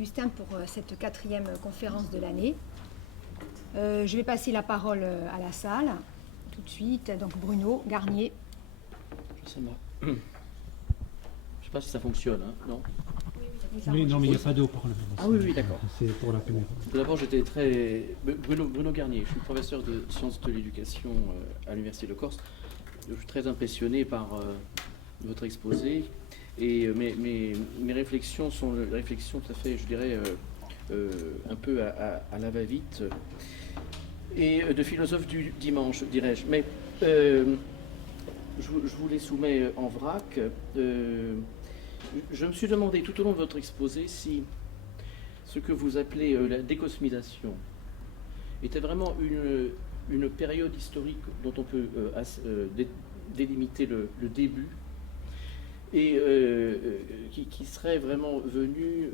Augustin pour cette 4e conférence de l'année. Je vais passer la parole à la salle tout de suite. Donc Bruno Garnier. Ça marche. Je ne sais pas si ça fonctionne, hein, non? Oui, non, mais il n'y a pas d'eau pour le Ah oui, d'accord. C'est pour la caméra. Tout d'abord, j'étais très... Bruno Garnier, je suis professeur de sciences de l'éducation à l'Université de Corse. Je suis très impressionné par votre exposé. Et mes réflexions sont des réflexions tout à fait, je dirais, un peu à la va-vite. Et de philosophe du dimanche, dirais-je. Mais je vous les soumets en vrac. Je me suis demandé tout au long de votre exposé si ce que vous appelez la décosmisation était vraiment une période historique dont on peut délimiter le début et qui serait vraiment venue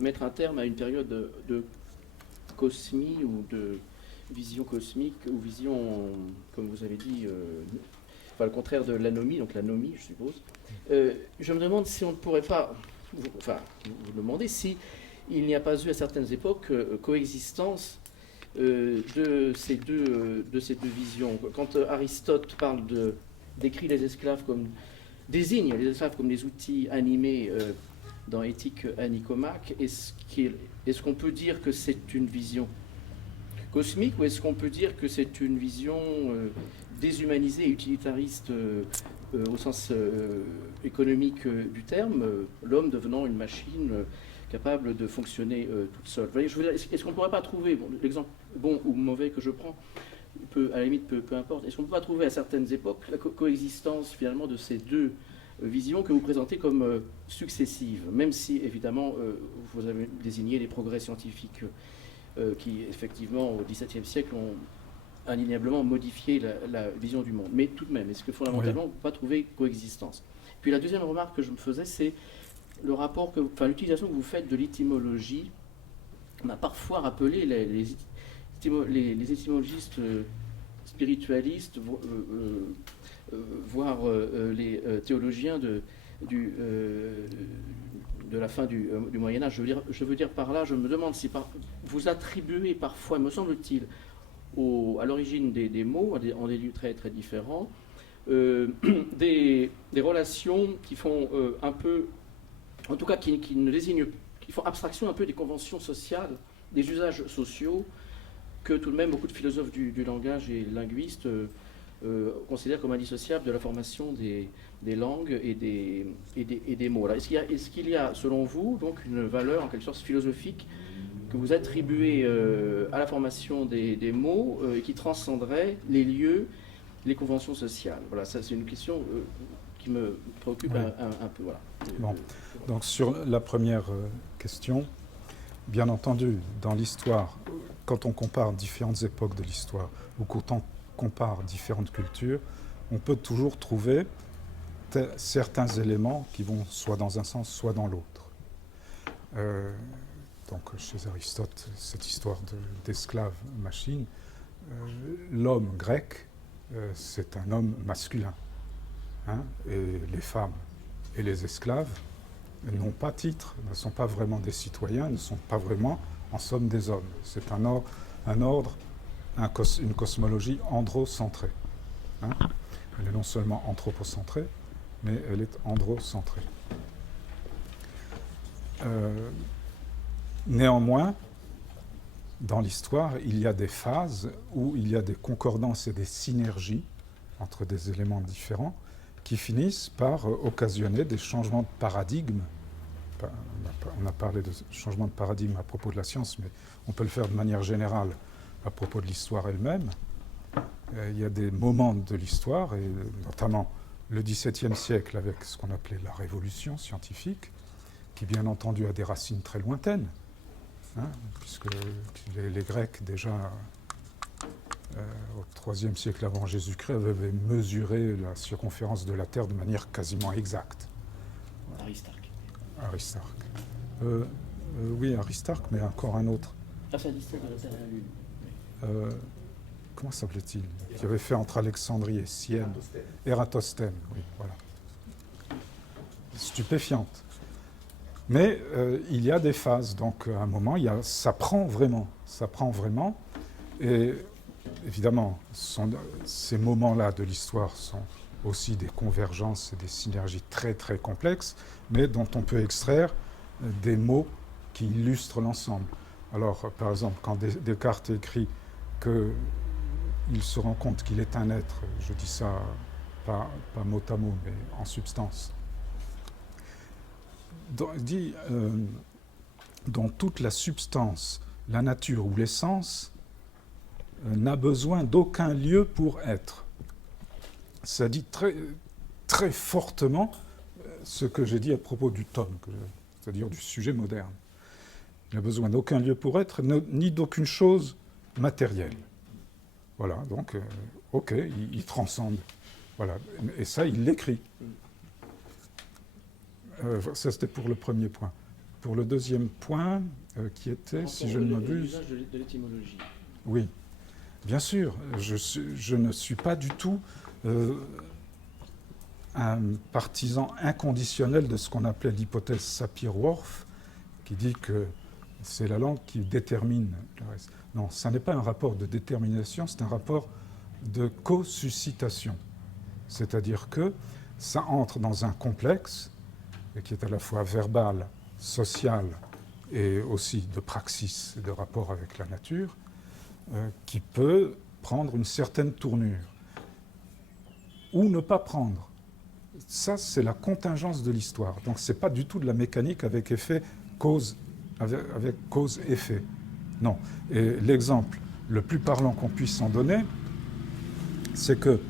mettre un terme à une période de cosmie ou de vision cosmique ou vision, comme vous avez dit, enfin le contraire de l'anomie, donc l'anomie, je suppose. Je me demande si on ne pourrait pas, vous demandez si il n'y a pas eu à certaines époques coexistence de ces deux visions. Quand Aristote décrit les esclaves désigne les esclaves comme des outils animés dans Éthique à Nicomaque, est-ce qu'on peut dire que c'est une vision cosmique ou est-ce qu'on peut dire que c'est une vision déshumanisée et utilitariste au sens économique du terme, l'homme devenant une machine capable de fonctionner toute seule? Vous voyez, est-ce qu'on ne pourrait pas trouver, l'exemple bon ou mauvais que je prends, à la limite peu importe, est-ce qu'on ne peut pas trouver à certaines époques la coexistence finalement de ces deux visions que vous présentez comme successives, même si évidemment vous avez désigné les progrès scientifiques qui effectivement au XVIIe siècle ont indéniablement modifié la vision du monde. Mais tout de même, est-ce que fondamentalement on ne peut pas trouver coexistence? Puis la deuxième remarque que je me faisais, c'est le rapport l'utilisation que vous faites de l'étymologie. On a parfois rappelé les étymologistes spiritualistes, voire les théologiens de la fin du Moyen-Âge. Je veux dire par là, je me demande si vous attribuez parfois, me semble-t-il, à l'origine des mots, en des lieux très, très différents, des relations qui font un peu, en tout cas qui font abstraction un peu des conventions sociales, des usages sociaux, que tout de même beaucoup de philosophes du langage et linguistes considèrent comme indissociables de la formation des langues et des mots. Est-ce qu'il y a, selon vous, donc une valeur en quelque sorte philosophique que vous attribuez à la formation des mots et qui transcenderait les lieux, les conventions sociales? Voilà, ça c'est une question qui me préoccupe un peu. Voilà. Bon. Donc sur la première question, bien entendu, dans l'histoire, quand on compare différentes époques de l'histoire ou quand on compare différentes cultures, on peut toujours trouver certains éléments qui vont soit dans un sens, soit dans l'autre. Donc chez Aristote, cette histoire d'esclave-machine, l'homme grec, c'est un homme masculin. Hein, et les femmes et les esclaves n'ont pas titre, ne sont pas vraiment des citoyens, ne sont pas vraiment, en somme, des hommes. C'est un ordre, une cosmologie androcentrée. Hein. Elle est non seulement anthropocentrée, mais elle est androcentrée. Néanmoins, dans l'histoire, il y a des phases où il y a des concordances et des synergies entre des éléments différents qui finissent par occasionner des changements de paradigme. On a parlé de changement de paradigme à propos de la science, mais on peut le faire de manière générale à propos de l'histoire elle-même. Il y a des moments de l'histoire, et notamment le XVIIe siècle avec ce qu'on appelait la révolution scientifique, qui bien entendu a des racines très lointaines, hein, puisque les Grecs déjà au IIIe siècle avant Jésus-Christ avaient mesuré la circonférence de la Terre de manière quasiment exacte. Aristarque. Oui, Aristarque, mais encore un autre. Ah, c'est Aristarque de la Terre et la Lune. Comment s'appelait-il? Qui avait fait entre Alexandrie et Sienne. Ératosthène, oui, voilà. Stupéfiante. Mais il y a des phases, donc à un moment, ça prend vraiment. Et évidemment, ces moments-là de l'histoire sont aussi des convergences et des synergies très très complexes, mais dont on peut extraire des mots qui illustrent l'ensemble. Alors, par exemple, quand Descartes écrit qu'il se rend compte qu'il est un être, je dis ça pas mot à mot, mais en substance, il dit dont toute la substance, la nature ou l'essence n'a besoin d'aucun lieu pour être. Ça dit très, très fortement ce que j'ai dit à propos du tome, c'est-à-dire du sujet moderne. Il n'a besoin d'aucun lieu pour être, ni d'aucune chose matérielle. Voilà, donc, ok, il transcende. Voilà, et ça, il l'écrit. Ça, c'était pour le premier point. Pour le deuxième point, qui était, si je ne m'abuse... L'usage de l'étymologie. Oui, bien sûr. Je ne suis pas du tout un partisan inconditionnel de ce qu'on appelait l'hypothèse Sapir-Whorf, qui dit que c'est la langue qui détermine le reste. Non, ça n'est pas un rapport de détermination, c'est un rapport de co-suscitation. C'est-à-dire que ça entre dans un complexe qui est à la fois verbal, social et aussi de praxis et de rapport avec la nature, qui peut prendre une certaine tournure ou ne pas prendre. Ça, c'est la contingence de l'histoire. Donc, ce n'est pas du tout de la mécanique avec effet cause, avec cause-effet. Non. Et l'exemple le plus parlant qu'on puisse en donner, c'est que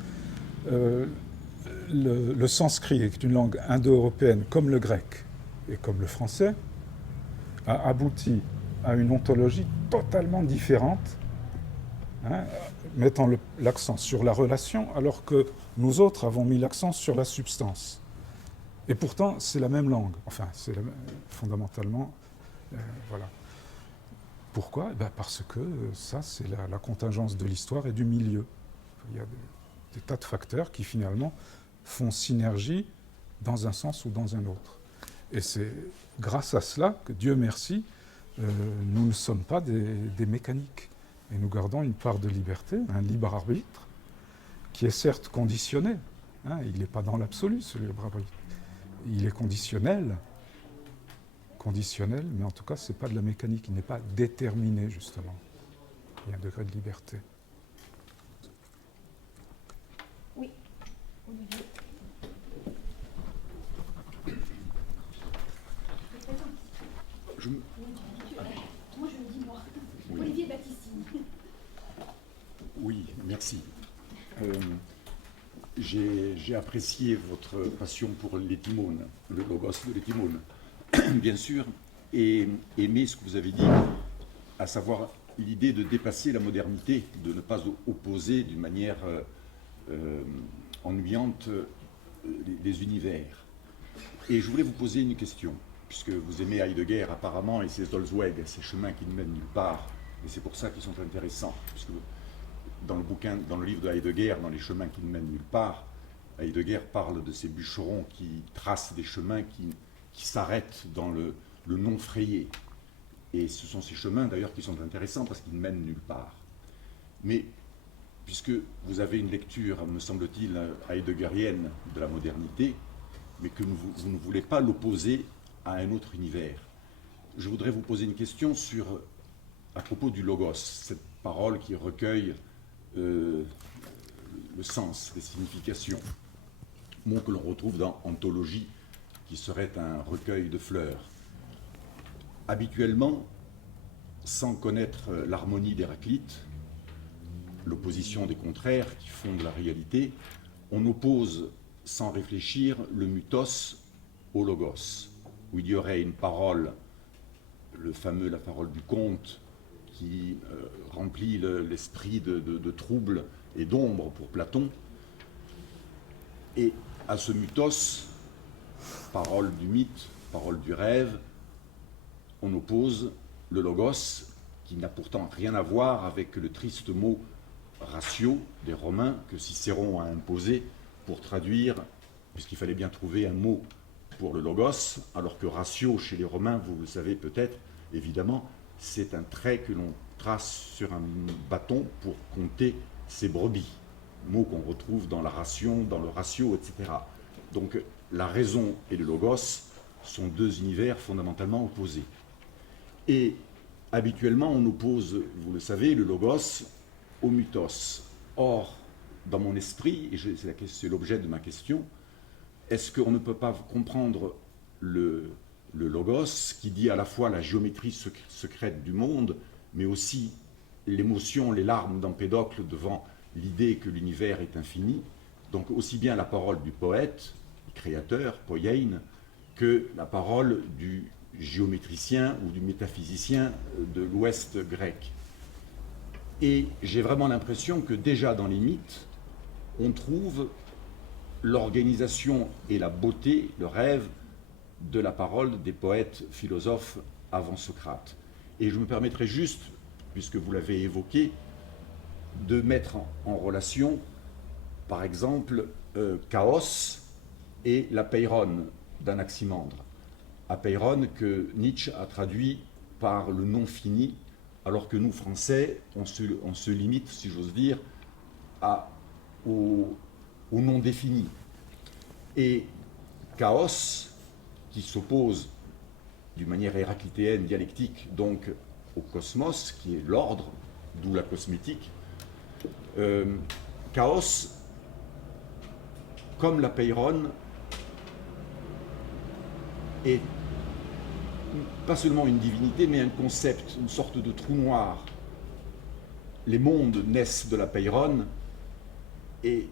le sanskrit, qui est une langue indo-européenne comme le grec et comme le français, a abouti à une ontologie totalement différente, mettant l'accent sur la relation, alors que nous autres avons mis l'accent sur la substance. Et pourtant, c'est la même langue. Enfin, c'est fondamentalement... voilà. Pourquoi ? Parce que ça, c'est la contingence de l'histoire et du milieu. Il y a des tas de facteurs qui, finalement, font synergie dans un sens ou dans un autre. Et c'est grâce à cela que, Dieu merci, nous ne sommes pas des mécaniques. Et nous gardons une part de liberté, un libre arbitre, qui est certes conditionné. Il n'est pas dans l'absolu, ce libre arbitre. Il est conditionnel, mais en tout cas, ce n'est pas de la mécanique. Il n'est pas déterminé, justement. Il y a un degré de liberté. Oui, Olivier. Moi, je le dis, moi. Oui. Olivier Battistini. Oui, merci. J'ai apprécié votre passion pour l'étymone, le logos de l'étymone, bien sûr, et aimé ce que vous avez dit, à savoir l'idée de dépasser la modernité, de ne pas opposer d'une manière ennuyante les univers. Et je voulais vous poser une question, puisque vous aimez Heidegger apparemment, et ses Dolzweg, ces chemins qui ne mènent nulle part, et c'est pour ça qu'ils sont intéressants, puisque dans le livre de Heidegger, dans les chemins qui ne mènent nulle part, Heidegger parle de ces bûcherons qui tracent des chemins qui s'arrêtent dans le non frayé. Et ce sont ces chemins d'ailleurs qui sont intéressants parce qu'ils ne mènent nulle part. Mais puisque vous avez une lecture, me semble-t-il, heideggerienne de la modernité, mais que vous ne voulez pas l'opposer à un autre univers, je voudrais vous poser une question à propos du logos, cette parole qui recueille le sens, les significations, mot que l'on retrouve dans ontologie, qui serait un recueil de fleurs. Habituellement, sans connaître l'harmonie d'Héraclite, l'opposition des contraires qui fondent la réalité, on oppose sans réfléchir le mythos au logos, où il y aurait une parole, la parole du conte, qui remplit l'esprit de trouble et d'ombre pour Platon. Et à ce mythos, parole du mythe, parole du rêve, on oppose le logos, qui n'a pourtant rien à voir avec le triste mot ratio des Romains que Cicéron a imposé pour traduire, puisqu'il fallait bien trouver un mot pour le logos, alors que ratio chez les Romains, vous le savez peut-être, évidemment, c'est un trait que l'on trace sur un bâton pour compter ses brebis, mot qu'on retrouve dans la ration, dans le ratio, etc. Donc la raison et le logos sont deux univers fondamentalement opposés. Et habituellement, on oppose, vous le savez, le logos au mythos. Or, dans mon esprit, et c'est l'objet de ma question, est-ce qu'on ne peut pas comprendre le logos qui dit à la fois la géométrie secrète du monde, mais aussi l'émotion, les larmes d'Empédocle devant l'idée que l'univers est infini, donc aussi bien la parole du poète, du créateur, poiein, que la parole du géométricien ou du métaphysicien de l'Ouest grec. Et j'ai vraiment l'impression que déjà dans les mythes, on trouve l'organisation et la beauté, le rêve de la parole des poètes philosophes avant Socrate. Et je me permettrai juste, puisque vous l'avez évoqué, de mettre en relation, par exemple, Chaos et l'apeiron d'Anaximandre. Apeiron que Nietzsche a traduit par le non fini, alors que nous, Français, on se limite, si j'ose dire, au non défini. Et Chaos, qui s'oppose d'une manière héraclitéenne, dialectique, donc au cosmos, qui est l'ordre, d'où la cosmétique, Chaos, comme l'apeiron, est pas seulement une divinité, mais un concept, une sorte de trou noir. Les mondes naissent de l'apeiron et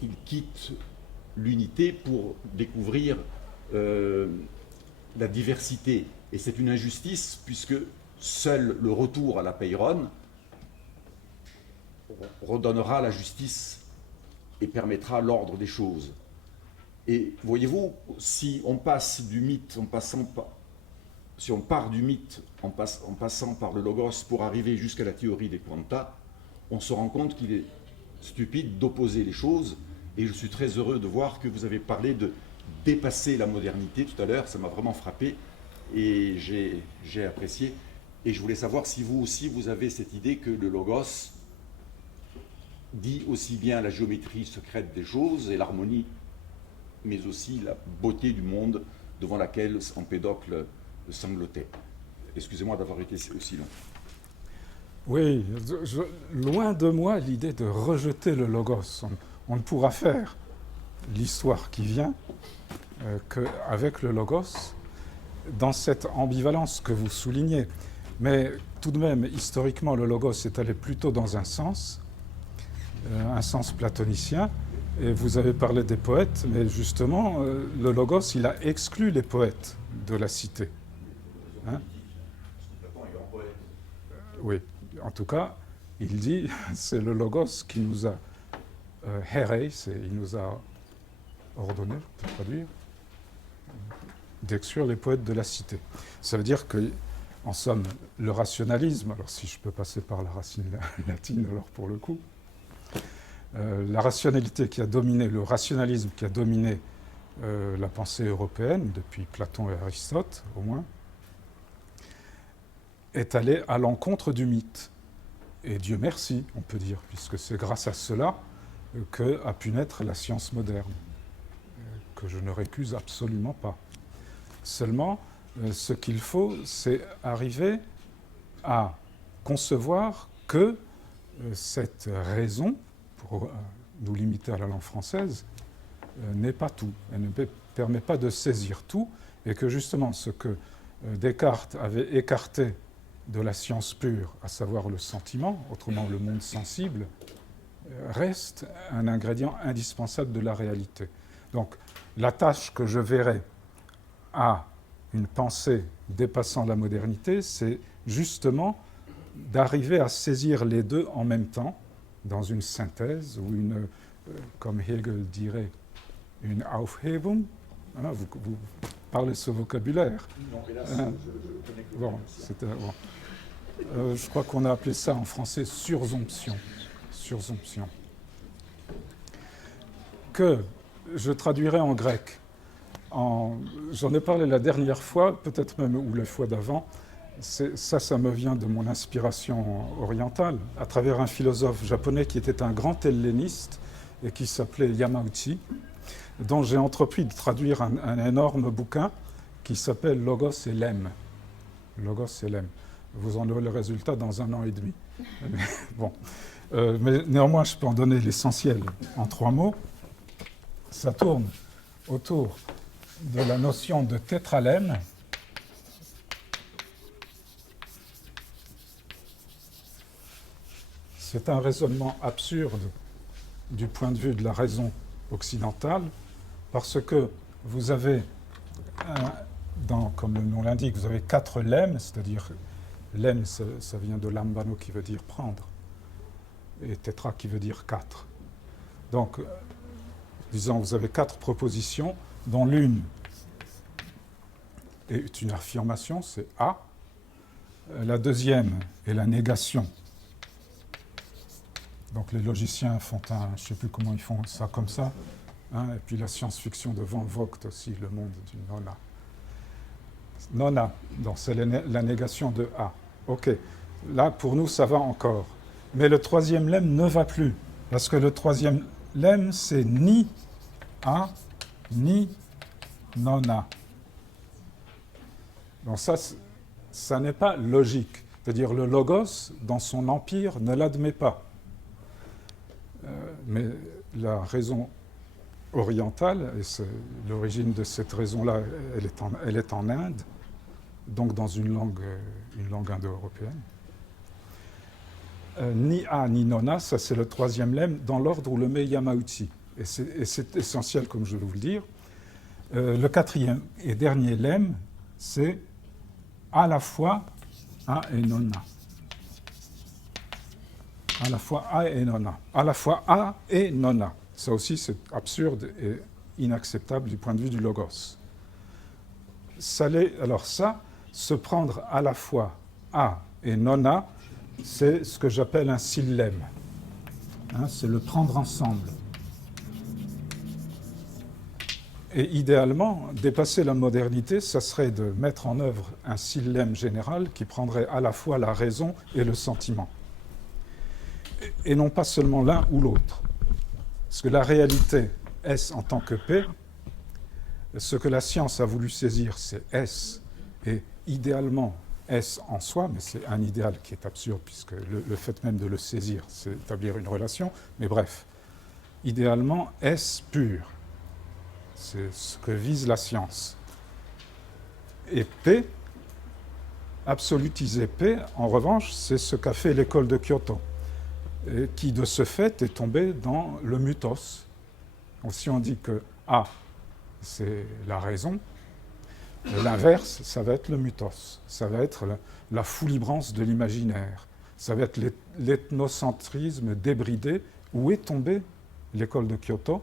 ils quittent l'unité pour découvrir la diversité. Et c'est une injustice puisque seul le retour à l'apeiron redonnera la justice et permettra l'ordre des choses. Et voyez-vous, si on passe du mythe, si on part du mythe en passant par le logos pour arriver jusqu'à la théorie des quanta, on se rend compte qu'il est stupide d'opposer les choses. Et je suis très heureux de voir que vous avez parlé de dépasser la modernité tout à l'heure. Ça m'a vraiment frappé et j'ai apprécié. Et je voulais savoir si vous aussi, vous avez cette idée que le logos dit aussi bien la géométrie secrète des choses et l'harmonie, mais aussi la beauté du monde devant laquelle Empédocle sanglotait. Excusez-moi d'avoir été aussi long. Oui, loin de moi l'idée de rejeter le logos. On ne pourra faire l'histoire qui vient qu'avec le logos, dans cette ambivalence que vous soulignez. Mais tout de même, historiquement, le logos est allé plutôt dans un sens platonicien. Et vous avez parlé des poètes, mais justement, le logos, il a exclu les poètes de la cité. Hein? Oui, en tout cas, il dit, c'est le logos qui nous a il nous a ordonné, je peux traduire, d'exclure les poètes de la cité. Ça veut dire que, en somme, le rationalisme, alors si je peux passer par la racine latine, alors pour le coup, la rationalité qui a dominé, le rationalisme qui a dominé la pensée européenne, depuis Platon et Aristote au moins, est allé à l'encontre du mythe. Et Dieu merci, on peut dire, puisque c'est grâce à cela qu'a pu naître la science moderne, que je ne récuse absolument pas. Seulement, ce qu'il faut, c'est arriver à concevoir que cette raison, pour nous limiter à la langue française, n'est pas tout. Elle ne permet pas de saisir tout, et que justement ce que Descartes avait écarté de la science pure, à savoir le sentiment, autrement le monde sensible, reste un ingrédient indispensable de la réalité. Donc, la tâche que je verrai à une pensée dépassant la modernité, c'est justement d'arriver à saisir les deux en même temps, dans une synthèse ou une, comme Hegel dirait, une Aufhebung. Hein, vous parlez ce vocabulaire. Non, hélas, je bon, je crois qu'on a appelé ça en français sursomption. Que je traduirai en grec. J'en ai parlé la dernière fois, peut-être même ou la fois d'avant. Ça me vient de mon inspiration orientale, à travers un philosophe japonais qui était un grand helléniste et qui s'appelait Yamauchi, dont j'ai entrepris de traduire un énorme bouquin qui s'appelle Logos et Lemme. Logos et Lemme. Vous en aurez le résultat dans 1 an et demi. Bon. Mais néanmoins, je peux en donner l'essentiel en 3 mots. Ça tourne autour de la notion de tétralemme. C'est un raisonnement absurde du point de vue de la raison occidentale, parce que vous avez, comme le nom l'indique, vous avez 4 lemmes, c'est-à-dire lemme, ça vient de lambano qui veut dire prendre, et tétra qui veut dire 4. Donc, disons, vous avez 4 propositions, dont l'une est une affirmation, c'est A. La deuxième est la négation. Donc les logiciens font je ne sais plus comment ils font ça comme ça, hein, et puis la science-fiction de Van Vogt aussi, le monde du nona. Nona, donc c'est la négation de A. Ok, là pour nous ça va encore. Mais le troisième lemme ne va plus, parce que le troisième lemme c'est ni A, ni nona. Donc ça n'est pas logique. C'est-à-dire le logos, dans son empire, ne l'admet pas. Mais la raison orientale, et l'origine de cette raison-là, elle est en Inde, donc dans une langue indo-européenne. Ni A ni Nona, ça c'est le troisième lemme, dans l'ordre où le met Yamauchi. Et c'est essentiel, comme je vais vous le dire. Le quatrième et dernier lemme, c'est à la fois A et Nona. À la fois A et Nona. À la fois A et Nona. Ça aussi, c'est absurde et inacceptable du point de vue du logos. Alors ça, se prendre à la fois A et Nona, c'est ce que j'appelle un sillème. Hein, c'est le prendre ensemble. Et idéalement, dépasser la modernité, ça serait de mettre en œuvre un sillème général qui prendrait à la fois la raison et le sentiment. Et non pas seulement l'un ou l'autre. Parce que la réalité, S en tant que P, ce que la science a voulu saisir, c'est S, et idéalement S en soi, mais c'est un idéal qui est absurde, puisque le fait même de le saisir, c'est établir une relation, mais bref, idéalement S pur, c'est ce que vise la science. Et P, absolutiser P, en revanche, c'est ce qu'a fait l'école de Kyoto, et qui de ce fait est tombé dans le mutos. Donc, si on dit que A, c'est la raison, l'inverse, ça va être le mutos, ça va être la foulibrance de l'imaginaire, ça va être l'ethnocentrisme débridé, où est tombée l'école de Kyoto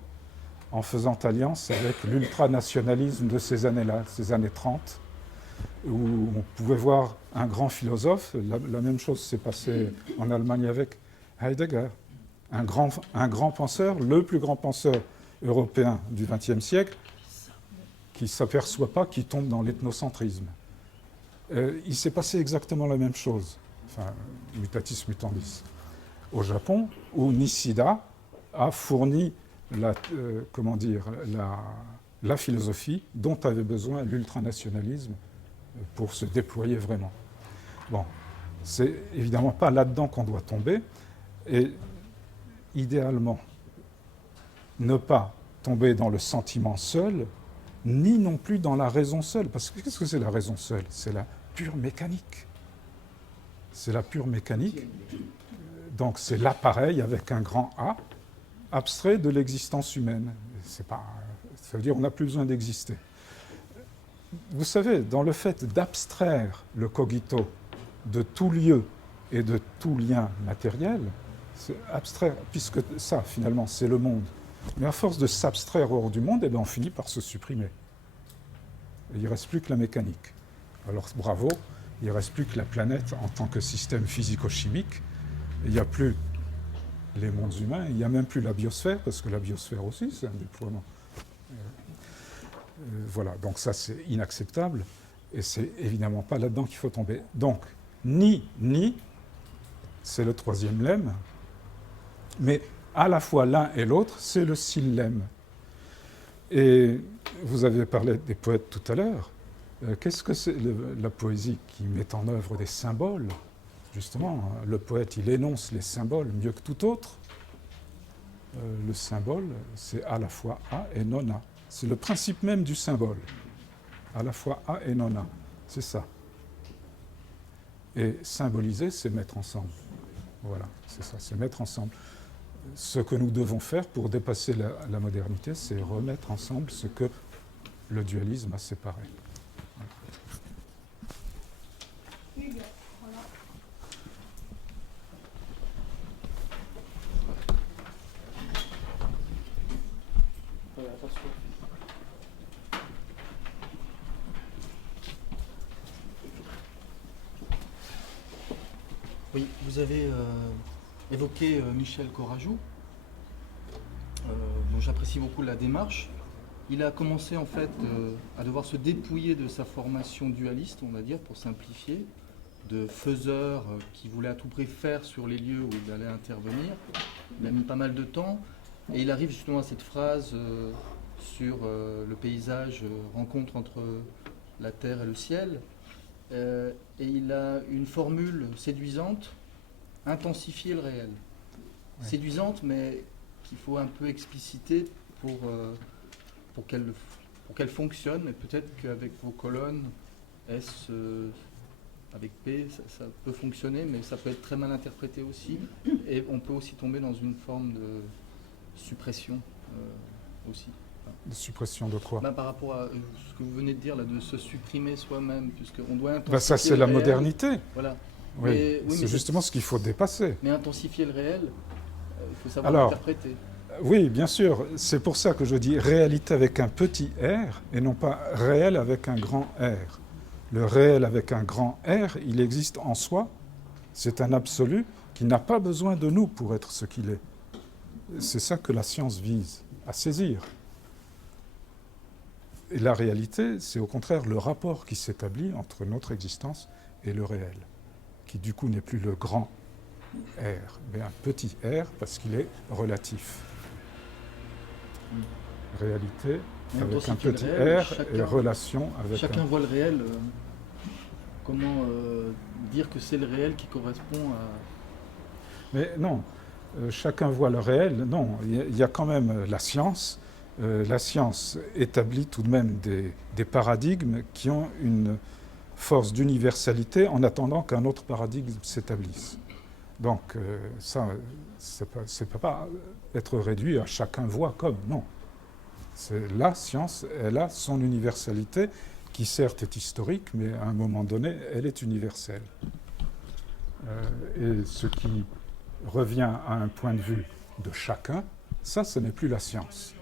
en faisant alliance avec l'ultranationalisme de ces années-là, ces années 30, où on pouvait voir un grand philosophe. La même chose s'est passée en Allemagne avec Heidegger, un grand penseur, le plus grand penseur européen du XXe siècle, qui ne s'aperçoit pas qu'il tombe dans l'ethnocentrisme. Il s'est passé exactement la même chose, enfin, mutatis mutandis, au Japon, où Nishida a fourni la philosophie dont avait besoin l'ultranationalisme pour se déployer vraiment. Bon, c'est évidemment pas là-dedans qu'on doit tomber, et idéalement, ne pas tomber dans le sentiment seul, ni non plus dans la raison seule. Parce que qu'est-ce que c'est la raison seule? C'est la pure mécanique. C'est la pure mécanique. Donc c'est l'appareil avec un grand A, abstrait de l'existence humaine. Ça veut dire qu'on n'a plus besoin d'exister. Vous savez, dans le fait d'abstraire le cogito de tout lieu et de tout lien matériel, c'est abstraire, puisque ça, finalement, c'est le monde. Mais à force de s'abstraire hors du monde, on finit par se supprimer. Et il ne reste plus que la mécanique. Alors bravo, il ne reste plus que la planète en tant que système physico-chimique. Il n'y a plus les mondes humains, il n'y a même plus la biosphère, parce que la biosphère aussi, c'est un déploiement. Voilà, donc ça c'est inacceptable, et c'est évidemment pas là-dedans qu'il faut tomber. Donc, ni, c'est le troisième lemme, mais à la fois l'un et l'autre, c'est le sillemme. Et vous avez parlé des poètes tout à l'heure. Qu'est-ce que c'est la poésie qui met en œuvre des symboles? Justement, le poète, il énonce les symboles mieux que tout autre. Le symbole, c'est à la fois A et non A. C'est le principe même du symbole. À la fois A et non A. C'est ça. Et symboliser, c'est mettre ensemble. Voilà, c'est ça, c'est mettre ensemble. Ce que nous devons faire pour dépasser la modernité, c'est remettre ensemble ce que le dualisme a séparé. Attention. Oui, vous avez évoqué Michel Courajou, dont j'apprécie beaucoup la démarche. Il a commencé en fait à devoir se dépouiller de sa formation dualiste, on va dire, pour simplifier, de faiseur qui voulait à tout prix faire sur les lieux où il allait intervenir. Il a mis pas mal de temps et il arrive justement à cette phrase sur le paysage, rencontre entre la terre et le ciel. Et il a une formule séduisante, intensifier le réel. Ouais. Séduisante, mais qu'il faut un peu expliciter pour qu'elle fonctionne. Et peut-être qu'avec vos colonnes S, avec P, ça peut fonctionner, mais ça peut être très mal interprété aussi. Et on peut aussi tomber dans une forme de suppression aussi. De suppression de quoi? Par rapport à ce que vous venez de dire, là, de se supprimer soi-même, puisqu'on doit intensifier ça, c'est la modernité. Voilà. Oui, c'est justement ce qu'il faut dépasser. Mais intensifier le réel, il faut savoir l'interpréter. Oui, bien sûr. C'est pour ça que je dis réalité avec un petit R et non pas réel avec un grand R. Le réel avec un grand R, il existe en soi. C'est un absolu qui n'a pas besoin de nous pour être ce qu'il est. C'est ça que la science vise à saisir. Et la réalité, c'est au contraire le rapport qui s'établit entre notre existence et le réel, qui du coup n'est plus le grand R, mais un petit R parce qu'il est relatif. Réalité avec un petit R et relation avec chacun voit le réel. Comment dire que c'est le réel qui correspond à... Mais non, chacun voit le réel. Non, il y a quand même la science. La science établit tout de même des paradigmes qui ont une force d'universalité en attendant qu'un autre paradigme s'établisse. Donc ça peut pas être réduit à chacun voit comme, non. La science, elle a son universalité qui certes est historique, mais à un moment donné, elle est universelle. Et ce qui revient à un point de vue de chacun, ça, ce n'est plus la science.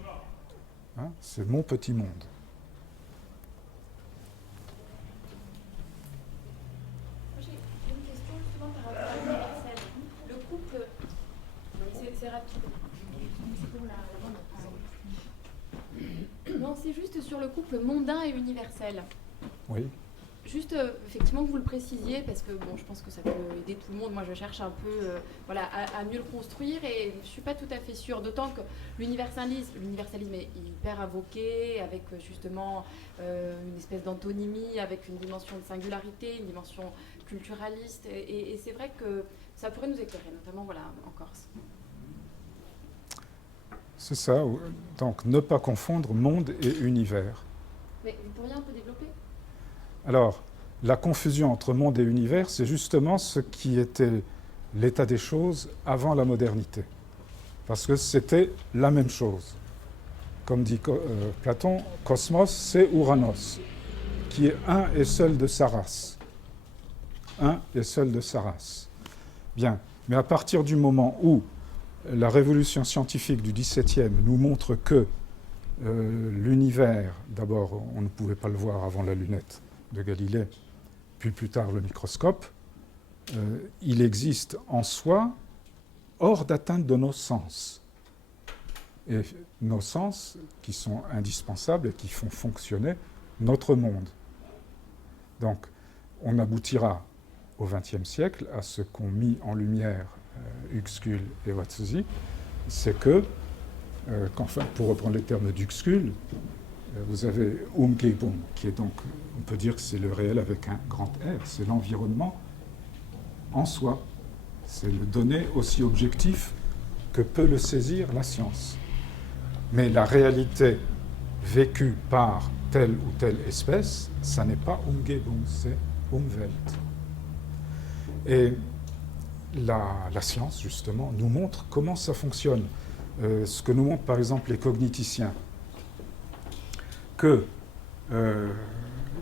Hein, c'est mon petit monde. J'ai une question justement par rapport à l'universel. Le couple, c'est rapide. C'est pour la non, c'est juste sur le couple mondain et universel. Oui. Juste, effectivement, que vous le précisiez, parce que bon, je pense que ça peut aider tout le monde. Moi, je cherche un peu à mieux le construire et je ne suis pas tout à fait sûre. D'autant que l'universalisme est hyper invoqué, avec justement une espèce d'antonymie, avec une dimension de singularité, une dimension culturaliste. Et c'est vrai que ça pourrait nous éclairer, notamment en Corse. C'est ça. Donc, ne pas confondre monde et univers. Mais vous pourriez un peu développer ? Alors, la confusion entre monde et univers, c'est justement ce qui était l'état des choses avant la modernité. Parce que c'était la même chose. Comme dit Platon, Cosmos, c'est Uranos, qui est un et seul de sa race. Un et seul de sa race. Bien, mais à partir du moment où la révolution scientifique du XVIIe nous montre que l'univers, d'abord, on ne pouvait pas le voir avant la lunette de Galilée, puis plus tard le microscope, il existe en soi hors d'atteinte de nos sens. et nos sens qui sont indispensables et qui font fonctionner notre monde. Donc, on aboutira au XXe siècle à ce qu'ont mis en lumière Uexküll et What's-Easy, c'est que, pour reprendre les termes d'Uexküll, vous avez Umgebung, qui est donc, on peut dire que c'est le réel avec un grand R, c'est l'environnement en soi. C'est le donné aussi objectif que peut le saisir la science. Mais la réalité vécue par telle ou telle espèce, ça n'est pas Umgebung, c'est Umwelt. Et la science, justement, nous montre comment ça fonctionne. Ce que nous montrent, par exemple, les cogniticiens, que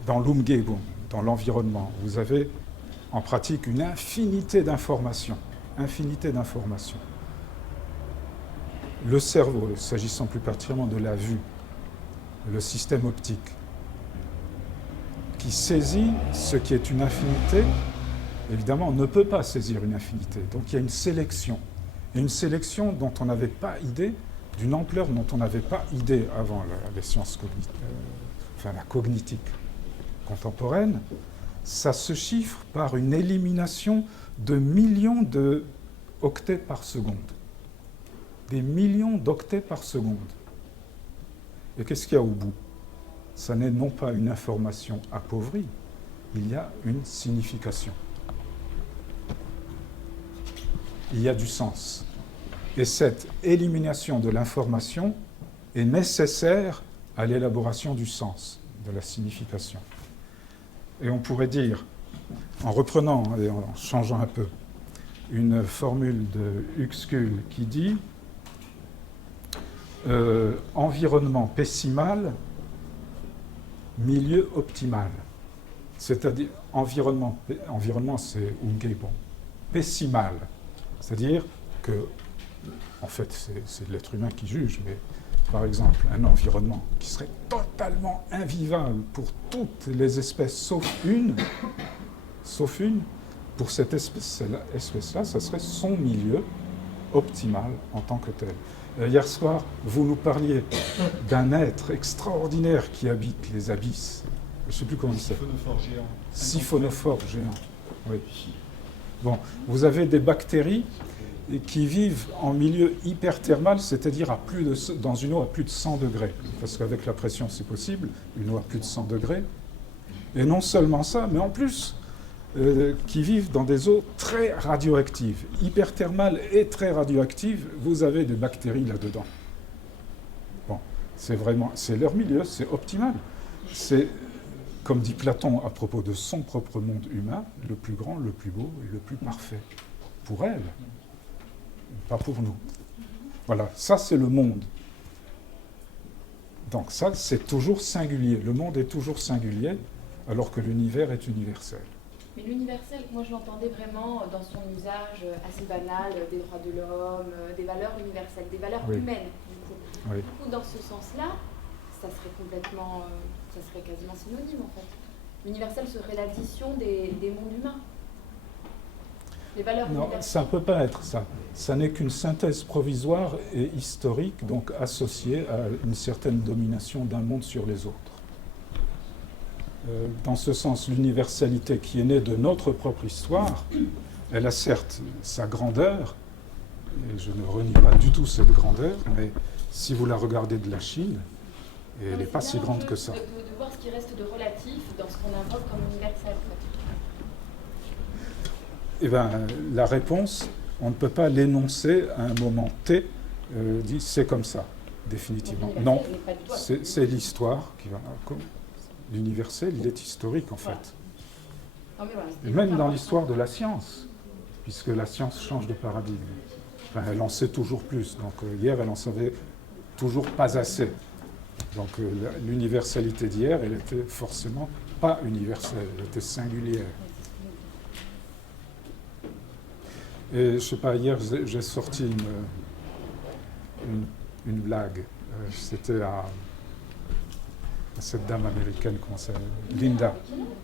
dans l'Umgebung, dans l'environnement, vous avez en pratique une infinité d'informations. Le cerveau, s'agissant plus particulièrement de la vue, le système optique, qui saisit ce qui est une infinité, évidemment, on ne peut pas saisir une infinité. Donc il y a une sélection. Et une sélection dont on n'avait pas idée, d'une ampleur dont on n'avait pas idée avant les sciences la cognitique contemporaine. Ça se chiffre par une élimination de millions d'octets par seconde. Des millions d'octets par seconde. Et qu'est-ce qu'il y a au bout? Ça n'est non pas une information appauvrie, il y a une signification. Il y a du sens. Et cette élimination de l'information est nécessaire à l'élaboration du sens, de la signification. Et on pourrait dire, en reprenant et en changeant un peu, une formule de Uexküll qui dit environnement pessimal, milieu optimal. C'est-à-dire, environnement c'est Umgebung. Pessimal, c'est-à-dire que, en fait, c'est l'être humain qui juge, mais par exemple, un environnement qui serait totalement invivable pour toutes les espèces sauf une, pour cette espèce-là, ça serait son milieu optimal en tant que tel. Hier soir, vous nous parliez d'un être extraordinaire qui habite les abysses. Je ne sais plus comment il s'appelle. Siphonophore géant. Oui. Bon, vous avez des bactéries qui vivent en milieu hyperthermal, c'est-à-dire dans une eau à plus de 100 degrés. Parce qu'avec la pression, c'est possible, une eau à plus de 100 degrés. Et non seulement ça, mais en plus, qui vivent dans des eaux très radioactives, hyperthermales et très radioactives, vous avez des bactéries là-dedans. Bon, c'est leur milieu, c'est optimal. C'est, comme dit Platon à propos de son propre monde humain, le plus grand, le plus beau et le plus parfait. Pour elle, pas pour nous. Voilà, ça c'est le monde. Donc ça, c'est toujours singulier. Le monde est toujours singulier, alors que l'univers est universel. Mais l'universel, moi je l'entendais vraiment dans son usage assez banal des droits de l'homme, des valeurs universelles, des valeurs humaines, du coup. Oui. Du coup, dans ce sens-là, ça serait quasiment synonyme en fait. L'universel serait l'addition des mondes humains. Les valeurs universelles. Non, ça ne peut pas être ça. Ça n'est qu'une synthèse provisoire et historique, donc associée à une certaine domination d'un monde sur les autres. Dans ce sens, l'universalité qui est née de notre propre histoire, elle a certes sa grandeur, et je ne renie pas du tout cette grandeur, mais si vous la regardez de la Chine, elle n'est pas si grande que ça. De voir ce qui reste de relatif dans ce qu'on invoque comme universel. En fait. Eh bien, la réponse, on ne peut pas l'énoncer à un moment T, dit c'est comme ça, définitivement. Non, c'est l'histoire qui va... L'universel, il est historique, en fait. Non, mais voilà, et même dans l'histoire de la science, puisque la science change de paradigme. Enfin, elle en sait toujours plus. Donc, hier, elle en savait toujours pas assez. Donc, l'universalité d'hier, elle était forcément pas universelle, elle était singulière. Et, je ne sais pas, hier, j'ai sorti une blague. C'était à cette dame américaine, comment ça s'appelle ? Linda.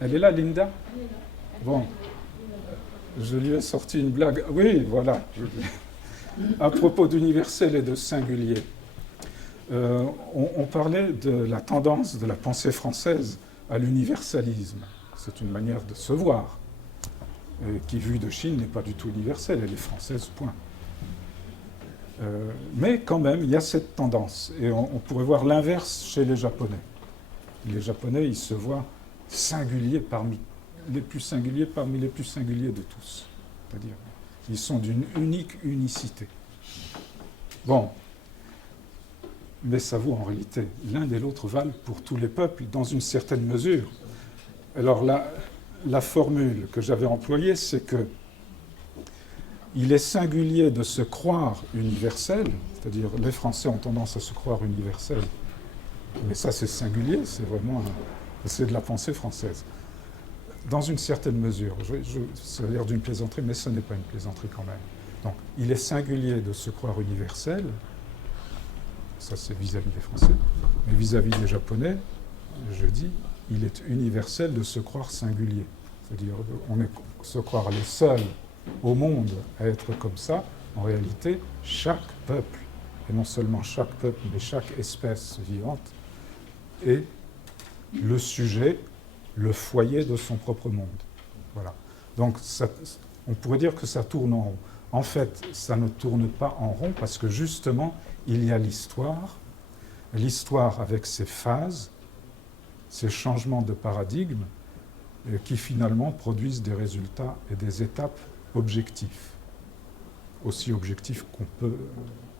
Elle est là, Linda ? Bon. Je lui ai sorti une blague. Oui, voilà. À propos d'universel et de singulier. On parlait de la tendance de la pensée française à l'universalisme. C'est une manière de se voir, qui, vue de Chine, n'est pas du tout universelle, elle est française, point. Mais quand même, il y a cette tendance. Et on pourrait voir l'inverse chez les Japonais. Les Japonais, ils se voient singuliers parmi les plus singuliers de tous. C'est-à-dire, ils sont d'une unique unicité. Bon. Mais ça vaut en réalité, l'un et l'autre valent pour tous les peuples, dans une certaine mesure. Alors la formule que j'avais employée, c'est que il est singulier de se croire universel, c'est-à-dire les Français ont tendance à se croire universels, mais ça c'est singulier, c'est vraiment c'est de la pensée française. Dans une certaine mesure, ça a l'air d'une plaisanterie, mais ce n'est pas une plaisanterie quand même. Donc, il est singulier de se croire universel, ça c'est vis-à-vis des Français, mais vis-à-vis des Japonais, je dis, il est universel de se croire singulier. C'est-à-dire, se croire les seuls au monde à être comme ça. En réalité, chaque peuple, et non seulement chaque peuple, mais chaque espèce vivante, est le sujet, le foyer de son propre monde. Voilà. Donc, on pourrait dire que ça tourne en rond. En fait, ça ne tourne pas en rond parce que justement, il y a l'histoire avec ses phases, ces changements de paradigme qui finalement produisent des résultats et des étapes objectifs, aussi objectifs qu'on peut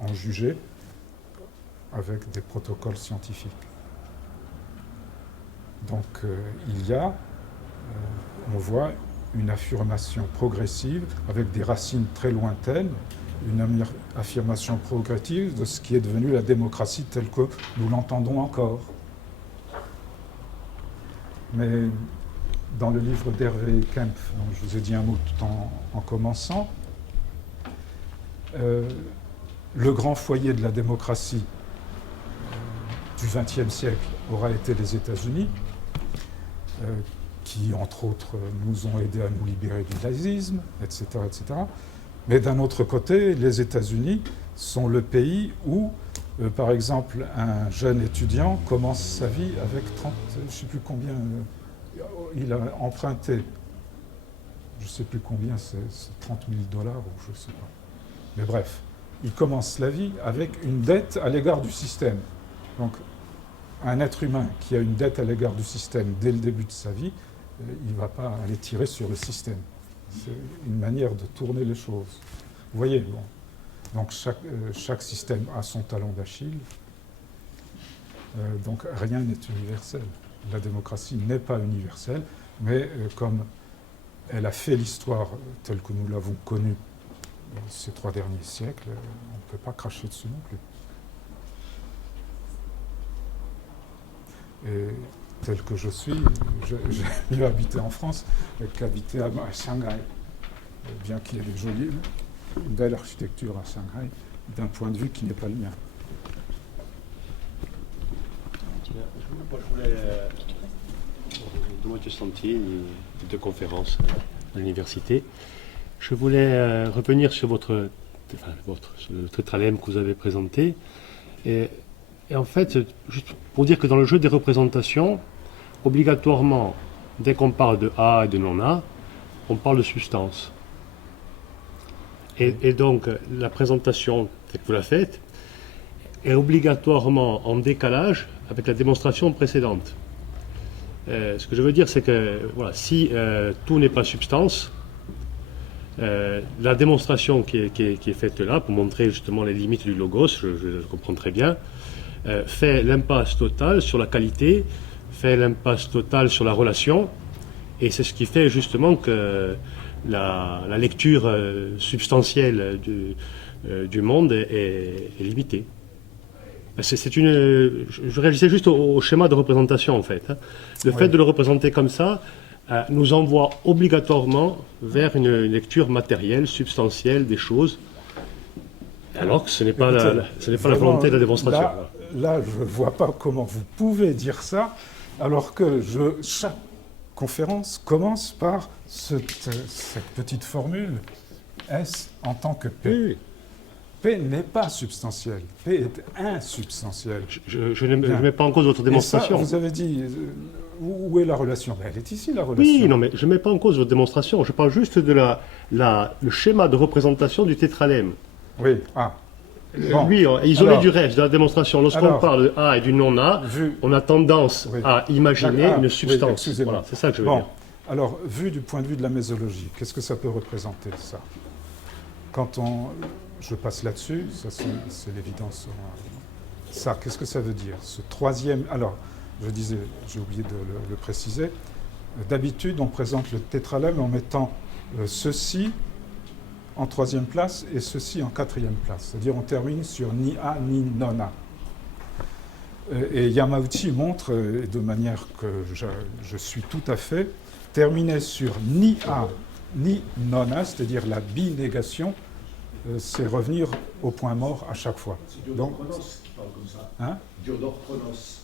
en juger avec des protocoles scientifiques. Donc on voit une affirmation progressive avec des racines très lointaines, une affirmation progressive de ce qui est devenu la démocratie telle que nous l'entendons encore. Mais dans le livre d'Hervé Kempf, dont je vous ai dit un mot tout en commençant, le grand foyer de la démocratie du XXe siècle aura été les États-Unis, qui, entre autres, nous ont aidés à nous libérer du nazisme, etc., etc. Mais d'un autre côté, les États-Unis sont le pays où, par exemple, un jeune étudiant commence sa vie avec 30, je ne sais plus combien, il a emprunté, je ne sais plus combien, c'est 30 000 $ ou je ne sais pas. Mais bref, il commence la vie avec une dette à l'égard du système. Donc, un être humain qui a une dette à l'égard du système dès le début de sa vie, il ne va pas aller tirer sur le système. C'est une manière de tourner les choses. Vous voyez, bon. Donc chaque système a son talon d'Achille. Donc rien n'est universel. La démocratie n'est pas universelle, mais comme elle a fait l'histoire telle que nous l'avons connue ces 3 derniers siècles, on ne peut pas cracher dessus non plus. Et tel que je suis, j'ai mieux habité en France qu'habiter à Shanghai, bien qu'il y ait une belle architecture à Shanghai, d'un point de vue qui n'est pas le mien. Je voulais, de moitié sentier, de conférence à l'université. Je voulais revenir sur sur le tétralemme que vous avez présenté. Et en fait, juste pour dire que dans le jeu des représentations, obligatoirement, dès qu'on parle de A et de non-A, on parle de substance. Et donc, la présentation que vous la faites est obligatoirement en décalage avec la démonstration précédente. Ce que je veux dire, c'est que voilà, si tout n'est pas substance, la démonstration qui est faite là, pour montrer justement les limites du logos, je comprends très bien, fait l'impasse totale sur la qualité, fait l'impasse totale sur la relation, et c'est ce qui fait justement que la lecture substantielle du monde est limitée. Je réagissais juste au schéma de représentation en fait. Le fait de le représenter comme ça nous envoie obligatoirement vers une lecture matérielle, substantielle des choses, alors que ce n'est pas la volonté de la démonstration. Là, je ne vois pas comment vous pouvez dire ça, alors que chaque conférence commence par cette petite formule S en tant que P. Oui. P n'est pas substantiel. P est insubstantiel. Je ne mets pas en cause votre démonstration. Et ça, vous avez dit, où est la relation? Ben, elle est ici, la relation. Oui, non, mais je ne mets pas en cause votre démonstration. Je parle juste de le schéma de représentation du tétralemme. Oui, Bon. Lui, isolé Alors, du reste de la démonstration, lorsqu'on parle de A et du non-A, on a tendance à imaginer une substance. Oui, voilà, c'est ça que je veux bon. dire. Alors, vu du point de vue de la mésologie, qu'est-ce que ça peut représenter, ça? Quand je passe là-dessus, ça c'est l'évidence. Ça, qu'est-ce que ça veut dire? Ce troisième... Alors, je disais, j'ai oublié de le préciser. D'habitude, on présente le tétralemme en mettant ceci en troisième place et ceci en quatrième place. C'est-à-dire on termine sur ni A ni non A. Et Yamauchi montre, de manière que je suis tout à fait, terminer sur ni A ni non A, c'est-à-dire la binégation, c'est revenir au point mort à chaque fois. C'est Diodore Chronos qui parle comme ça. Hein? Diodore Chronos.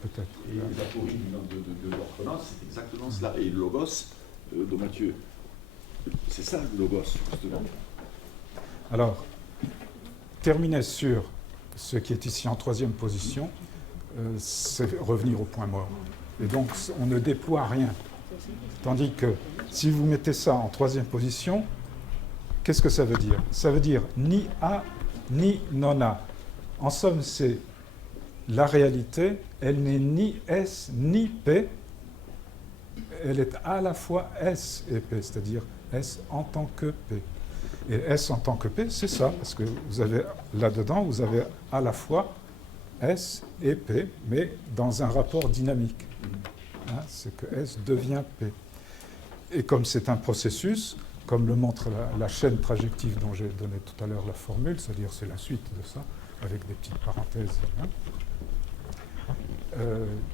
Peut-être. Et les aphorismes de Diodore Chronos, c'est exactement cela. Et le logos de Matthieu, c'est ça le logos, justement. Alors, terminer sur ce qui est ici en troisième position, c'est revenir au point mort. Et donc, on ne déploie rien. Tandis que si vous mettez ça en troisième position, qu'est-ce que ça veut dire? Ça veut dire ni A ni non A. En somme, c'est la réalité, elle n'est ni S ni P, elle est à la fois S et P, c'est-à-dire S en tant que P. Et S en tant que P, c'est ça, parce que vous avez là-dedans, vous avez à la fois S et P, mais dans un rapport dynamique. Hein, c'est que S devient P. Et comme c'est un processus, comme le montre la chaîne trajective dont j'ai donné tout à l'heure la formule, c'est-à-dire c'est la suite de ça, avec des petites parenthèses. Hein.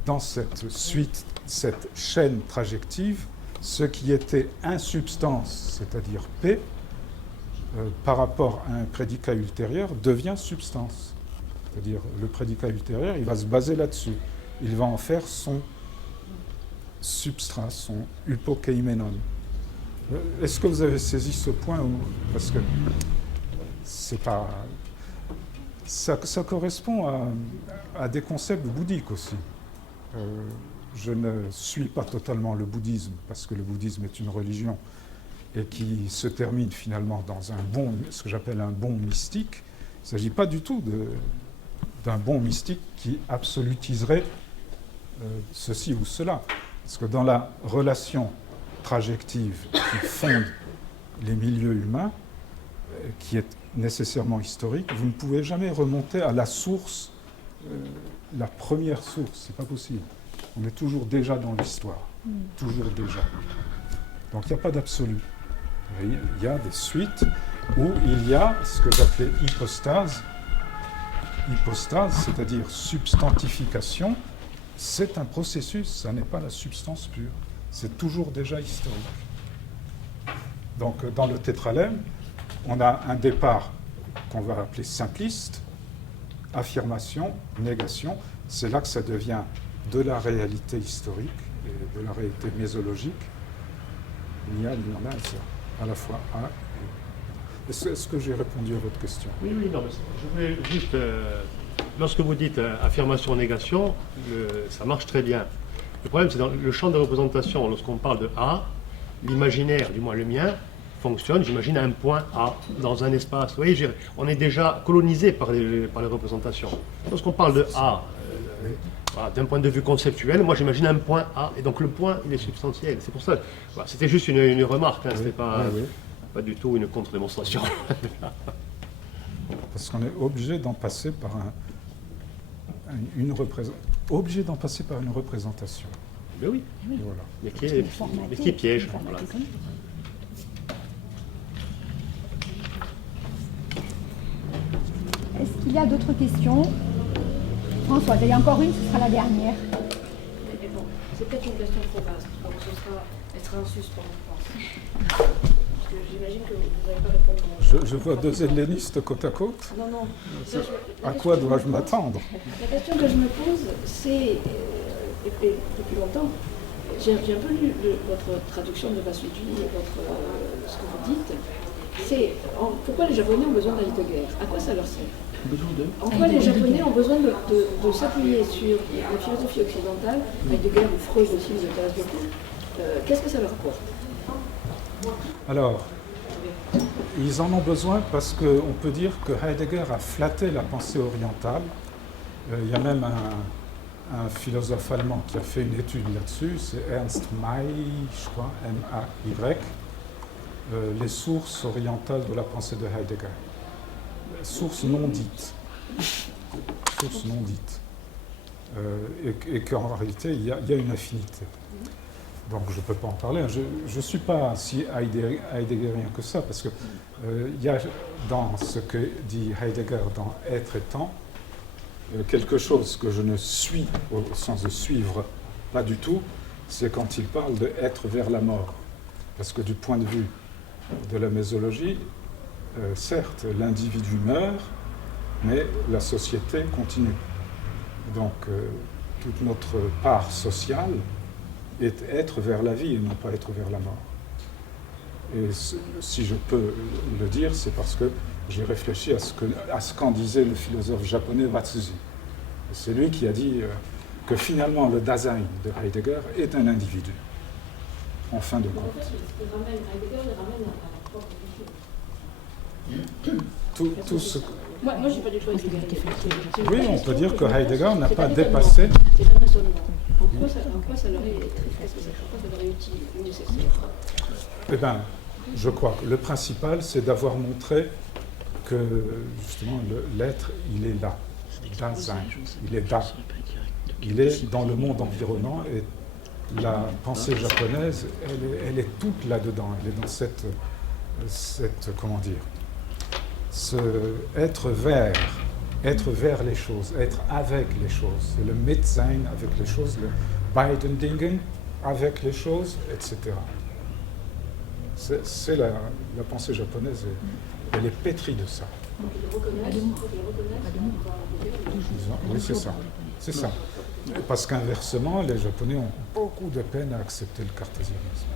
Dans cette suite, cette chaîne trajective, ce qui était insubstance, c'est-à-dire P, par rapport à un prédicat ultérieur, devient substance. C'est-à-dire le prédicat ultérieur, il va se baser là-dessus. Il va en faire son substrat, son hypokeimenon. Est-ce que vous avez saisi ce point? Parce que c'est pas... Ça correspond à des concepts bouddhiques aussi. Je ne suis pas totalement le bouddhisme, parce que le bouddhisme est une religion et qui se termine finalement dans ce que j'appelle un bon mystique. Il ne s'agit pas du tout d'un bon mystique qui absolutiserait ceci ou cela. Parce que dans la relation trajective qui fonde les milieux humains, qui est nécessairement historique, vous ne pouvez jamais remonter à la source, la première source, c'est pas possible. On est toujours déjà dans l'histoire, toujours déjà. Donc il n'y a pas d'absolu. Il y a des suites où il y a ce que j'appelais hypostase. Hypostase, c'est-à-dire substantification, c'est un processus, ça n'est pas la substance pure. C'est toujours déjà historique. Donc dans le tétralemme, on a un départ qu'on va appeler simpliste, affirmation, négation. C'est là que ça devient de la réalité historique et de la réalité mésologique. Il y a ça, à la fois A et B. Est-ce que j'ai répondu à votre question? Oui, non, mais je voulais juste... lorsque vous dites affirmation-négation, ça marche très bien. Le problème, c'est dans le champ de représentation, lorsqu'on parle de A, l'imaginaire, du moins le mien, fonctionne, j'imagine, un point A dans un espace. Vous voyez, on est déjà colonisé par les représentations. Lorsqu'on parle de A, voilà, d'un point de vue conceptuel, moi j'imagine un point A, et donc le point, il est substantiel. C'est pour ça, voilà, c'était juste une remarque, hein, c'était pas du tout une contre-démonstration. Parce qu'on est obligé d'en passer par une représentation. Ben oui, voilà. mais qui piège. Voilà. Est-ce qu'il y a d'autres questions? François, il y a encore une, ce sera la dernière. Mais bon, c'est peut-être une question trop vaste, donc elle sera en suspens, je pense. Parce que j'imagine que vous n'allez pas répondre. Je vois deux hellénistes côte à côte. Non. À quoi dois-je m'attendre? La question que je me pose, c'est, depuis longtemps, j'ai un peu lu votre traduction de Vasudji et ce que vous dites, pourquoi les Japonais ont besoin d'Heidegger? À quoi ça leur sert? Besoin de En quoi les Japonais ont besoin de s'appuyer sur la philosophie occidentale, Heidegger ou Freud aussi nous intéresse beaucoup, qu'est-ce que ça leur apporte? Alors, ils en ont besoin parce qu'on peut dire que Heidegger a flatté la pensée orientale. Il y a même un philosophe allemand qui a fait une étude là-dessus, c'est Ernst May, je crois, M-A-Y, les sources orientales de la pensée de Heidegger. Sources non dites. Sources non dites. Et qu'en réalité, il y a une affinité. Donc je ne peux pas en parler. Je ne suis pas si heideggerien que ça, parce que il y a dans ce que dit Heidegger dans Être et temps, quelque chose que je ne suis, au sens de suivre, pas du tout, c'est quand il parle de être vers la mort. Parce que du point de vue de la mésologie, certes, l'individu meurt, mais la société continue. Donc, toute notre part sociale est être vers la vie et non pas être vers la mort. Et si je peux le dire, c'est parce que j'ai réfléchi à ce qu'en disait le philosophe japonais Watsuzi. C'est lui qui a dit que finalement le Dasein de Heidegger est un individu, en fin de compte. Heidegger les ramène à la propre vision. Tout ce... Moi je n'ai pas du tout Heidegger. Oui, on peut dire que Heidegger n'a pas dépassé... C'est un raisonnement. En quoi ça leur est utile ou nécessaire? Eh bien, je crois que le principal, c'est d'avoir montré que, justement, l'être, il est là. Dasein, il est là. Il est dans le monde environnant et la pensée japonaise, elle est toute là-dedans. Elle est dans cette comment dire, être vers les choses, être avec les choses. C'est le Mitsein avec les choses, le bei den Dingen avec les choses, etc. C'est la pensée japonaise, elle est pétrie de ça. Oui, c'est ça. C'est ça. Parce qu'inversement, les Japonais ont beaucoup de peine à accepter le cartésianisme.